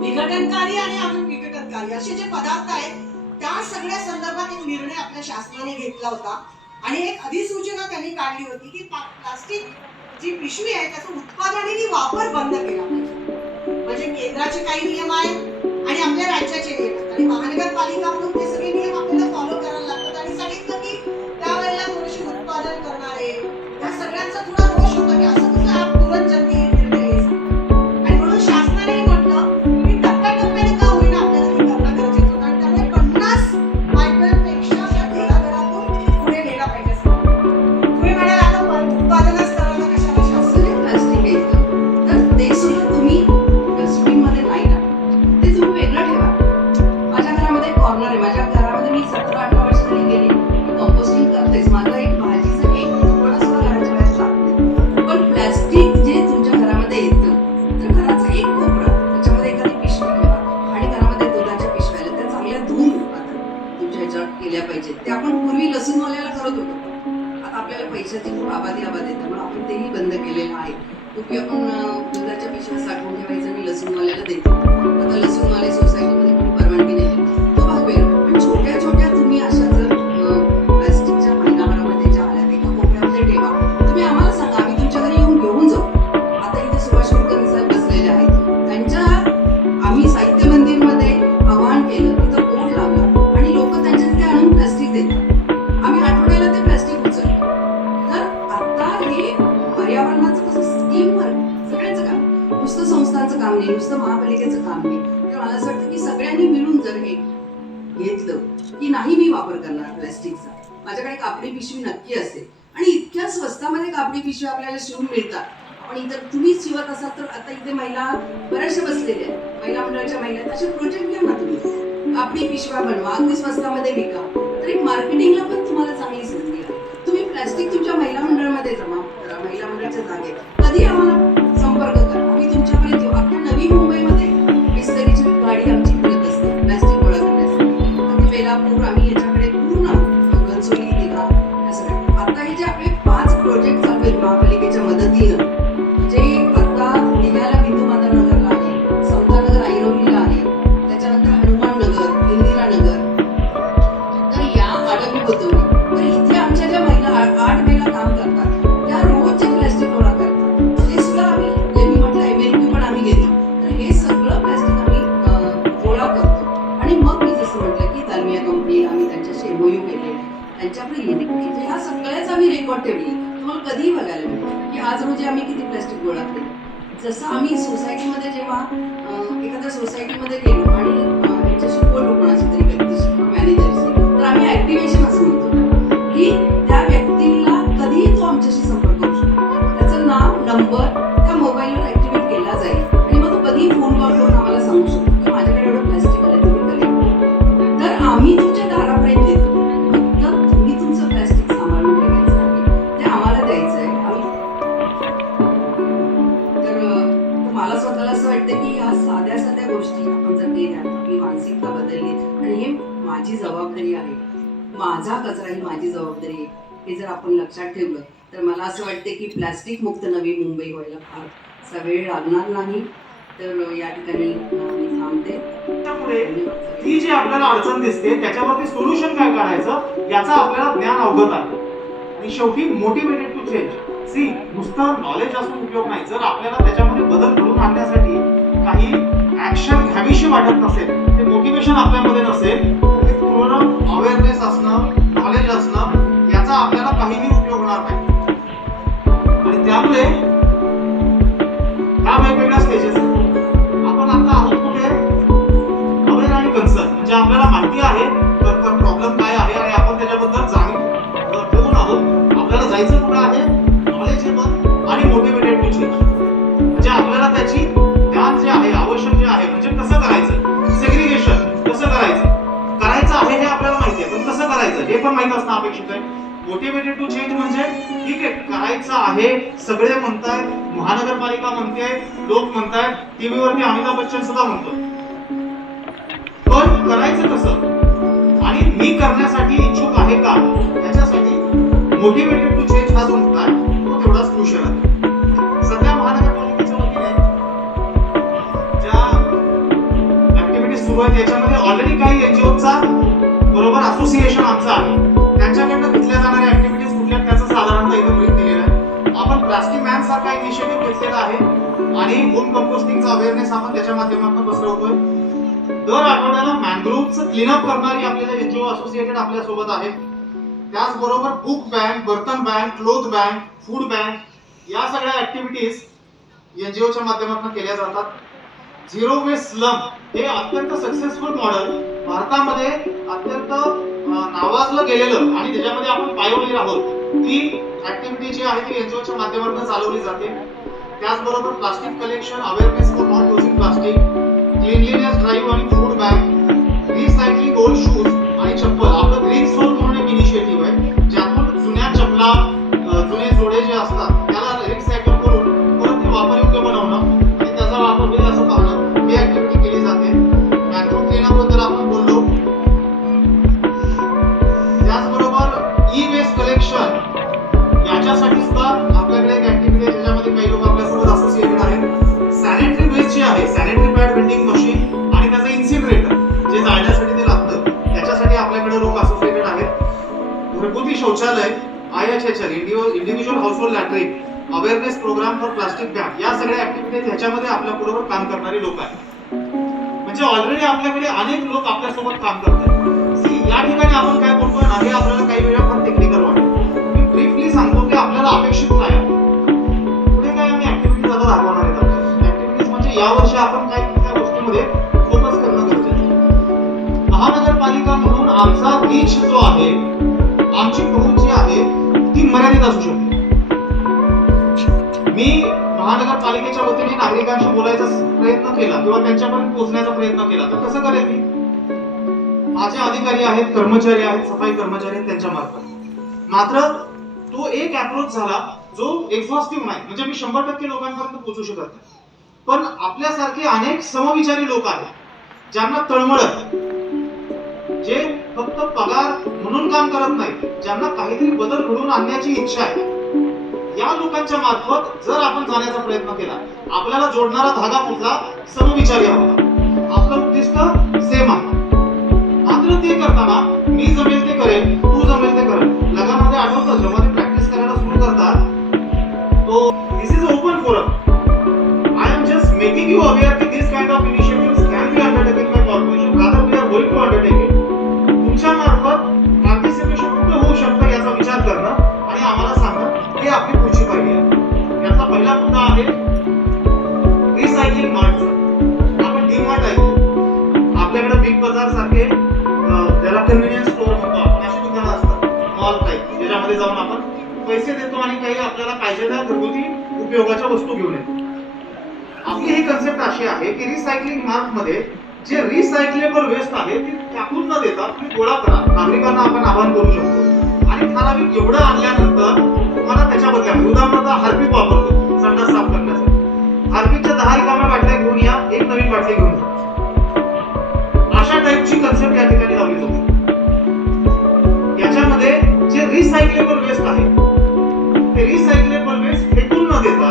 विघटनकारी आणि अविघटनकारी असे जे पदार्थ आहेत त्या सगळ्या संदर्भात एक निर्णय आपल्या शासनाने घेतला होता आणि एक अधिसूचना त्यांनी काढली होती की प्लास्टिक जी पिशवी आहे त्याचं उत्पादन आणि वापर बंद केला पाहिजे. म्हणजे केंद्राचे काही नियम आहेत आणि आपल्या राज्याचे नियम आहेत आणि महानगरपालिका म्हणून ते सगळे नियम आपल्याला फॉलो करायला लागतात आणि सांगितलं की त्यावेळेला थोडेसे उत्पादन करणारे या सगळ्यांचा थोडा रोष होता की असं कसं आप तुरंत जल्दी निर्णय घ्यायचा आणि म्हणून शासनाने म्हटलं की टप्प्याटप्प्याने का होईना आपल्याला हे करणं गरजेचं होतं आणि त्यामुळे 50 मायक्रॉनपेक्षा घराघरातून पुढे नेला पाहिजे. तुम्ही म्हणाल आता उत्पादनच करायला कशाला शासन प्लास्टिक येतं तर ते सुद्धा तुम्ही डस्टबिन मध्ये नाही टाका, ते तुम्ही वेगळं ठेवा. माझ्या घरामध्ये कॉर्नर आहे, माझ्या घरामध्ये मी 17-18 वर्ष झाली गेली कंपोस्टिंग करतेच. माझं एक भाजीचं एक तुकडा सुद्धा घराच्या बाहेर जात नाही. पण प्लास्टिक जे तुमच्या घरामध्ये येतं तर घराचा एक कोपरा त्याच्यामध्ये एखादी पिशवी ठेवा आणि घरामध्ये दुधाच्या पिशव्या आल्या त्या चांगल्या धुवून तुमच्या ह्याच्यावर केल्या पाहिजेत. ते आपण पूर्वी लसूणवाल्याला करत होतो, आता आपल्याला पैशाची खूप आबादी येते त्यामुळे आपण तेही बंद केलेलं आहे. पूर्वी आपण दुधाच्या पिशव्या साठवून ठेवायचं आणि लसूणवाल्याला देतो. आता लसूणवाले सोसायटीमध्ये कोणी परवानगी नाही, तो भाग वेगळा. पण छोट्या छोट्या तुम्ही अशा जर प्लास्टिकच्या महिनाभरामध्ये ज्या आल्या एका कोपऱ्यामध्ये ठेवा, तुम्ही आम्हाला सांगा, आम्ही तुमच्या घरी येऊन घेऊन जाऊ. आता इथे सुभाष कुलकर्णी साहेब बसलेले आहेत, त्यांच्या आम्ही साहित्य मंदिरमध्ये आवाहन केलं, तिथं बोर्ड लावला आणि लोक त्यांच्या तिथे आणून प्लास्टिक देतात. आम्ही आठवड्याला ते प्लास्टिक उचलतो. तर आता हे पर्यावरणाचं कसं स्कीम वर्क सगळ्यांचं काम, नुसतं संस्थांचं काम नाही, नुसतं महापालिकेचं काम नाही. तर मला असं वाटतं की सगळ्यांनी मिळून जर हे घेतलं की नाही मी वापर करणार प्लास्टिकचा, माझ्याकडे कापडी पिशवी नक्की असेल आणि इतक्या स्वस्तामध्ये कापडी पिशवी आपल्याला शिवून मिळतात. पण इतर तुम्हीच शिवत असाल तर आता इथे महिला बऱ्याचशा बसलेल्या आहेत, महिला मंडळाच्या महिला आहेत, असे प्रोजेक्ट घ्या ना तुम्ही, कापडी पिशव्या बनवा, अगदी स्वस्तामध्ये विका. तर एक मार्केटिंगला पण तुम्हाला चांगली संधी आहे. तुम्ही प्लास्टिक तुमच्या महिला मंडळामध्ये जमा करा, महिला मंडळाच्या जागेत कधी आम्हाला संपर्क करा, आम्ही तुमच्यापर्यंत येऊ. आपल्या नवी मुंबईमध्ये बिस्लरीची गाडी आमची फिरत असते प्लास्टिक गोळा करण्यासाठी. आणि वेलापूर आम्ही याच्याकडे पूर्ण घनसोली दिघा या सगळ्या. आता हे जे आपले 5 प्रोजेक्ट चालू आहेत महापालिकेच्या मदतीनं, जे आता दिघ्याला बिंदुमाता नगरला आहे, समतानगर ऐरोलीला आहे, त्याच्यानंतर हनुमान नगर, इंदिरा नगर, तर या आडवी बुद्धवली, तर इथे आमच्या ज्या महिला 8 महिला काम करतात त्या रोज जे प्लास्टिक गोळा करतात ते सुद्धा आम्ही, जे मी म्हटलं MLP पण आम्ही घेतो. तर हे सगळं प्लास्टिक आम्ही गोळा करतो आणि मग मी जसं म्हटलं की दालमिया कंपनी आम्ही त्यांच्याशी MOU केले, त्यांच्याकडे येणे की ह्या सगळ्याच आम्ही रेकॉर्ड ठेवली. तुम्हाला कधीही बघायला मिळेल की आज रोजी आम्ही किती प्लास्टिक गोळा केलं. जसं आम्ही सोसायटीमध्ये जेव्हा एखाद्या सोसायटीमध्ये गेलो आणि यांच्याशी बोललो कोणाशी तरी व्यक्तीशी मॅनेजरशी, तर आम्ही ऍक्टिव्हेशन असं म्हणतो की त्या व्यक्तीला कधीही तो आमच्याशी संपर्क करू शकतो. त्याचं नाव, नंबर त्या मोबाईलवर ऍक्टिव्हेट केला जाईल आणि मग तो कधीही फोन कॉल करून आम्हाला सांगू शकतो की माझ्याकडे एवढं प्लास्टिक आलं, तुम्ही कलेक्ट. तर आम्ही तुमच्या दारापर्यंत येतो, फक्त तुम्ही तुमचं प्लास्टिक सांभाळून ठेवायचं आहे, ते आम्हाला द्यायचं आहे. तर मला स्वतःला असं वाटतं की ह्या साध्या साध्या गोष्टी आपण जर केल्या, आपली मानसिकता बदलली आणि हे माझी जबाबदारी आहे, माझा कचरा ही माझी जबाबदारी आहे, हे जर आपण लक्षात ठेवलं तर मला असं वाटते की प्लास्टिक मुक्त नवी मुंबई व्हायला फारसा वेळ लागणार नाही. तर या ठिकाणी मी थांबते. त्यामुळे ही जी आपल्याला अडचण दिसते त्याच्यावरती सोल्युशन काय काढायचं याचा आपल्याला ज्ञान अवगत आहे आणि शेवटी मोटिवेटेड टू चेंज. सी, नुसतं नॉलेज असून उपयोग नाही, जर आपल्याला त्याच्यामध्ये बदल घडवून आणण्यासाठी काही ऍक्शन घ्यावीशी वाटत नसेल, ते मोटिवेशन आपल्यामध्ये नसेल, तर ते पूर्ण अवेअरनेस असणं, नॉलेज असणं याचा आपल्याला काहीही उपयोग होणार नाही. आणि त्यामुळे ह्या वेगवेगळ्या स्टेजेस आपण आता आहोत कुठे, अवेअर आणि कन्सर्न, म्हणजे आपल्याला माहिती आहे तर प्रॉब्लेम पण माहित असणं अपेक्षित आहे. मोटिवेटेड टू चेंज म्हणजे ठीक आहे, करायचं आहे, सगळे म्हणतायत, महानगरपालिका म्हणते, लोक म्हणतायत, टीव्हीवरती अमिताभ बच्चन सुद्धा म्हणतो, पण करायचं कसं आणि मी करण्यासाठी इच्छुक आहे का, याच्यासाठी मोटिवेटेड टू चेंज हा जो मुद्दा आहे तो तेवढाच क्रुशियल आहे. सध्या महानगरपालिकेच्या वतीने ज्या ऍक्टिव्हिटीज सुरू आहेत त्याच्यामध्ये ऑलरेडी काही एनजीओचा बरोबर असोसिएशन आमचं आहे, त्यांच्याकडनं घेतल्या जाणाऱ्या ऍक्टिव्हिटीज कुठल्या त्याचं साधारणतः इथं ब्रीफ दिलेलं आहे. आपण प्लास्टिक मॅन सारखा इनिशिएटिव्ह घेतलेला आहे आणि होम कंपोस्टिंगचा अवेअरनेस आपण त्याच्या माध्यमातून पसरवतोय. दर आठवड्याला मॅनग्रोव्हचं क्लीनअप करणारी आपल्याला एनजीओ असोसिएटेड आपल्या सोबत आहे. त्याचबरोबर बुक बँक, बर्तन bank, cloth bank, food bank या सगळ्या ऍक्टिव्हिटीज एनजीओच्या माध्यमातून केल्या जातात. झिरो वेस्ट स्लम हे अत्यंत सक्सेसफुल मॉडेल भारतामध्ये अत्यंत नावाजलं गेलेलं आणि त्याच्यामध्ये आपण पायोनियर आहोत. ती ऍक्टिव्हिटी जी आहे ती एनजीओच्या माध्यमातून चालवली जाते. त्याचबरोबर plastic collection, awareness for not using plastic, cleanliness drive आणि food bank, recycling old shoes आणि चप्पल. आपलं ग्रीन सोल म्हणून एक इनिशिएटिव्ह आहे ज्यातून जुन्या चपला, जुने जोडे जे असतात त्याला रिसायकल करून परत ते वापरयोग्य बनवणं आणि त्याचा वापर होईल असं पाहणं, ही ऍक्टिव्हिटी केली जाते. मॅक्रो क्लीनअप बद्दल आपण बोललो. त्याचबरोबर ई वेस्ट कलेक्शन याच्यासाठी सुद्धा आपल्याकडे एक ऍक्टिव्हिटी आहे ज्याच्यामध्ये काही लोक आपल्यासोबत असोसिएटेड आहेत. सॅनिटरी वेस्ट जे आहे, सॅनिटरी पॅड वेंडिंग मशीन आणि त्याचं इन्सिनरेटर जे जाळण्यासाठी ते लागतं त्याच्यासाठी आपल्याकडे लोक असोसिएटेड आहेत. घरगुती शौचालय, IHHL individual household latrine, awareness programme for plastic bag या सगळ्या ऍक्टिव्हिटीज ह्याच्यामध्ये आपल्या बरोबर काम करणारे लोक आहेत. म्हणजे ऑलरेडी आपल्याकडे अनेक लोक आपल्यासोबत काम करतात. या ठिकाणी आपण काय बोलतोय ना हे आपल्याला काही वेळा पण टेक्निकल वाटतं. मी ब्रीफली सांगतो की आपल्याला अपेक्षित काय आहे. पुढे काय आम्ही ऍक्टिव्हिटीज आता राबवणार आहेत. ऍक्टिव्हिटीज म्हणजे यावर्षी आपण काय त्या गोष्टीमध्ये फोकस करणं गरजेचं आहे. महानगरपालिका म्हणून आमचा रीच जो आहे, आमची पहुंच जी आहे ती मर्यादित असू शकते. मी महानगरपालिकेच्या वतीने नागरिकांशी बोलायचा प्रयत्न केला किंवा त्यांच्यापर्यंत पोहोचण्याचा प्रयत्न केला तर कसं करेल मी? माझे अधिकारी आहेत, कर्मचारी आहेत, सफाई कर्मचारी आहेत त्यांच्या मार्फत. मात्र तो एक अप्रोच झाला जो एक्झॉस्टिव्ह नाही, म्हणजे मी 100% लोकांपर्यंत पोहोचू शकत नाही. पण आपल्यासारखे अनेक समविचारी लोक आहेत ज्यांना तळमळत, जे फक्त पगार म्हणून काम करत नाही, ज्यांना काहीतरी बदल घडवून आणण्याची इच्छा आहे, या लोकांच्या मार्फत जर आपण जाण्याचा प्रयत्न केला, आपल्याला जोडणारा धागा कुठला? समविचारी हवा. आपलं उद्दिष्ट सेम आहे. मात्र ते करताना मी जमेल ते करेल, तू जमेल ते करेल. लगामध्ये आठवतं जेव्हा ते प्रॅक्टिस करायला सुरू करतात तो this is open forum. I am just making you aware की this kind of initiatives can be undertaken by corporation, rather we are going to undertake it. तुमच्या मार्फत पार्टिसिपेशन कुठे होऊ शकतं याचा विचार करणं आणि आम्हाला सांगणं हे आपली पुढची पायरी आहे. याचा पहिला मुद्दा आहे रिसायकलिंग मार्टचा. आपण डीमार्ट ऐकतो, आपल्याकडे बिग बाजार सारखे ज्याला कन्व्हिनियन्स स्टोअर म्हणतो आपण, अशी दुकानं असतात मॉल टाईप, ज्याच्यामध्ये जाऊन आपण पैसे देतो आणि काही आपल्याला पाहिजे त्या घरगुती उपयोगाच्या वस्तू घेऊन येतो. आपली ही कन्सेप्ट अशी आहे की रिसायकलिंग मार्ट मध्ये जे रिसायकलेबल वेस्ट आहे ते टाकून न देता तुम्ही गोळा करा. नागरिकांना आपण आवाहन करू शकतो आणि ठराविक एवढं आणल्यानंतर तुम्हाला त्याच्या बदल्यात, उदाहरणार्थ हार्पिक वापरतो संडास साफ करण्यासाठी, हार्पिकच्या 10 रिकाम्या बाटल्या घेऊन या, एक नवीन बाटली घेऊन जा. अशा टाईपची कन्सेप्ट या ठिकाणी लावली जाऊ शकते. याच्यामध्ये जे रिसायकलेबल वेस्ट आहे ते रिसायकलेबल वेस्ट फेकून न देता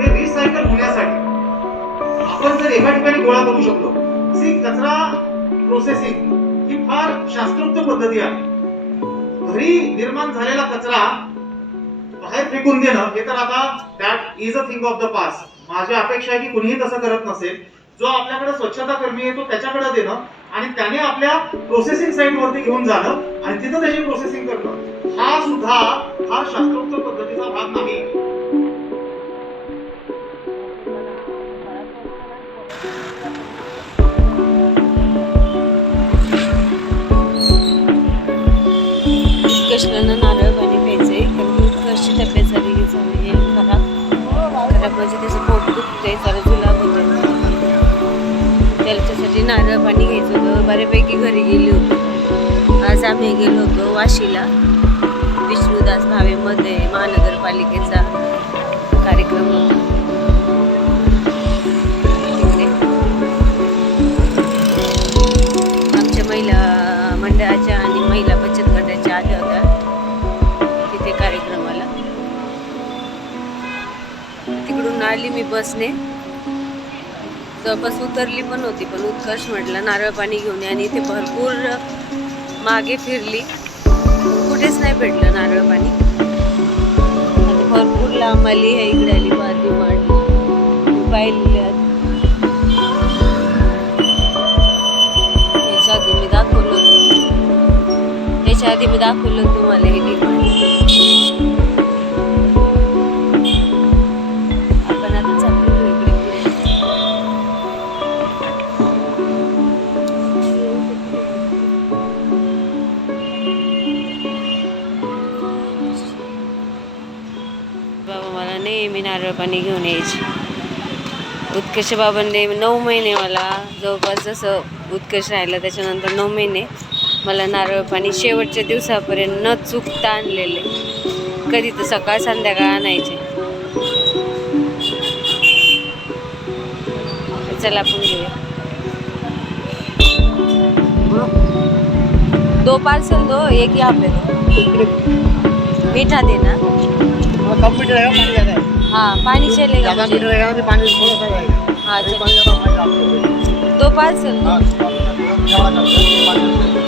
ते रिसायकल होण्यासाठी आपण जर एका ठिकाणी गोळा करू शकलो. कचरा प्रोसेसिंग ही फार शास्त्रोक्त पद्धती आहे. घरी निर्माण झालेला कचरा बाहेर फेकून देणं हे तर आता that is a thing of the past. माझी अपेक्षा आहे की कुणीही तसं करत नसेल. जो आपल्याकडे स्वच्छता कर्मी येतो त्याच्याकडे देणं आणि त्याने आपल्या प्रोसेसिंग साइट वरती घेऊन जाणं आणि तिथं त्याची प्रोसेसिंग करणं हा सुद्धा फार शास्त्रोक्त पद्धतीचा भाग नाही. कृष्णानं नारळ पाणी प्यायचे, कशी तब्येत झाली म्हणजे खराब म्हणजे त्याचं पोट दुखतंय, जरा जुलाब होते, त्याच्यासाठी नारळ पाणी घ्यायचं होतं. बऱ्यापैकी घरी गेली होती. आज आम्ही आम्ही गेलो होतो वाशीला विष्णुदास भावेमध्ये महानगरपालिकेचा कार्यक्रम होता तिकडे आमच्या महिला मंडळाच्या आणि महिला बचत गटाच्या आल्या होत्या तिथे कार्यक्रमाला. तिकडून आली मी बसने, बस उतरली पण होती, पण उत्कर्ष म्हटलं नारळ पाणी घेऊन ये, आणि इथे भरपूर मागे फिरली, कुठेच नाही भेटलं नारळ पाणी. आणि भरपूर लांब आली आहे, इकडे आली बाजी मांडली पाहिलेली. याच्या आधी मी दाखवलं तुम्हाला हे डिमांड. आपण आता चाललो इकडे पुढे. बाबा मला नेहमी नारळ पाणी घेऊन यायचे. उत्कर्ष बाबांनी 9 महिने मला जवळपास जसं उत्कर्ष राहिलं त्याच्यानंतर 9 महिने मला नारळ पाणी शेवटच्या दिवसापर्यंत न चुकता आणलेले. कधी तर सकाळ संध्याकाळ आणायचे. चला आपण घेऊया. 2 पार्सल दो, एक यहाँ पे दो. मीठा देना. कम मीटर रहेगा, पानी ज़्यादा है. हाँ पानी चलेगा ज़्यादा मुझे. मीटर रहेगा तो पानी थोड़ा सा रहेगा. हाँ पानी चल ज़्यादा पानी आपको. 2 पार्सल दो. हाँ, ज़्यादा करते हैं, पानी